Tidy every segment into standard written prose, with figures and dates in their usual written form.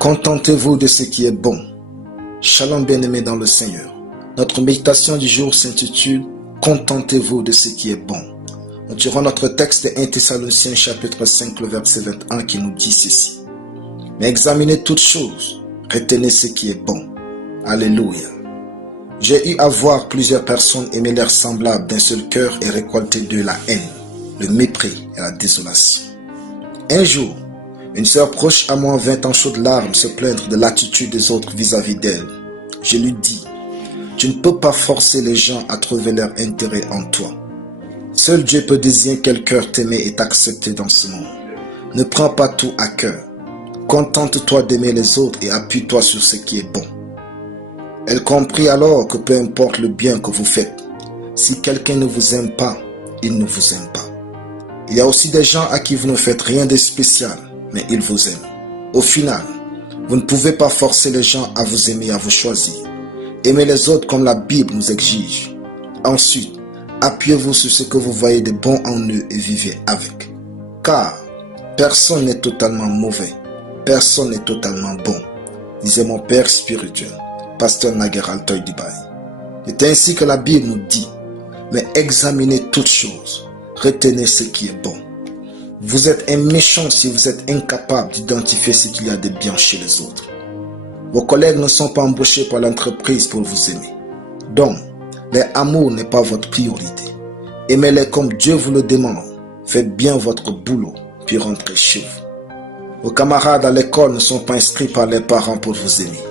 Contentez-vous de ce qui est bon. Shalom bien-aimés dans le Seigneur. Notre méditation du jour s'intitule « Contentez-vous de ce qui est bon ». Nous tirons notre texte de 1 Thessaloniciens chapitre 5, le verset 21 qui nous dit ceci. « Mais examinez toutes choses, retenez ce qui est bon. » Alléluia. J'ai eu à voir plusieurs personnes aimer leurs semblables d'un seul cœur et récolter de la haine, le mépris et la désolation. Un jour, une sœur proche à moi vint en chaudes larmes se plaindre de l'attitude des autres vis-à-vis d'elle. Je lui dis, tu ne peux pas forcer les gens à trouver leur intérêt en toi. Seul Dieu peut désigner quel cœur t'aimer et t'accepter dans ce monde. Ne prends pas tout à cœur. Contente-toi d'aimer les autres et appuie-toi sur ce qui est bon. Elle comprit alors que peu importe le bien que vous faites, si quelqu'un ne vous aime pas, il ne vous aime pas. Il y a aussi des gens à qui vous ne faites rien de spécial, mais ils vous aiment. Au final, vous ne pouvez pas forcer les gens à vous aimer et à vous choisir. Aimez les autres comme la Bible nous exige. Ensuite, appuyez-vous sur ce que vous voyez de bon en eux et vivez avec. Car personne n'est totalement mauvais, personne n'est totalement bon, disait mon père spirituel, pasteur Naguère Altoy Dubaï. C'est ainsi que la Bible nous dit, mais examinez toutes choses, retenez ce qui est bon. Vous êtes un méchant si vous êtes incapable d'identifier ce qu'il y a de bien chez les autres. Vos collègues ne sont pas embauchés par l'entreprise pour vous aimer. Donc, l'amour n'est pas votre priorité. Aimez-les comme Dieu vous le demande. Faites bien votre boulot, puis rentrez chez vous. Vos camarades à l'école ne sont pas inscrits par les parents pour vous aimer.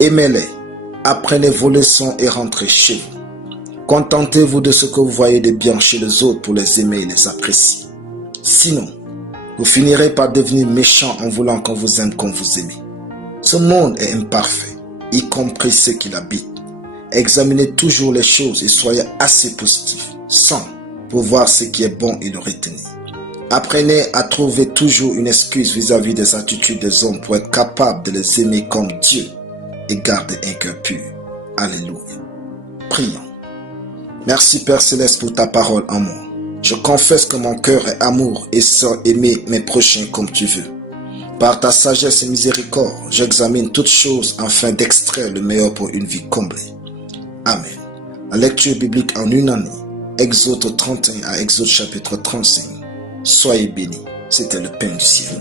Aimez-les, apprenez vos leçons et rentrez chez vous. Contentez-vous de ce que vous voyez de bien chez les autres pour les aimer et les apprécier. Sinon, vous finirez par devenir méchant en voulant qu'on vous aime comme vous aimez. Ce monde est imparfait, y compris ceux qui l'habitent. Examinez toujours les choses et soyez assez positif, sans pour voir ce qui est bon et le retenir. Apprenez à trouver toujours une excuse vis-à-vis des attitudes des hommes pour être capable de les aimer comme Dieu et garder un cœur pur. Alléluia. Prions. Merci Père Céleste pour ta parole en moi. Je confesse que mon cœur est amour et sait aimer mes prochains comme tu veux. Par ta sagesse et miséricorde, j'examine toutes choses afin d'extraire le meilleur pour une vie comblée. Amen. La lecture biblique en une année, Exode 31 à Exode chapitre 35. Soyez bénis, c'était le pain du ciel.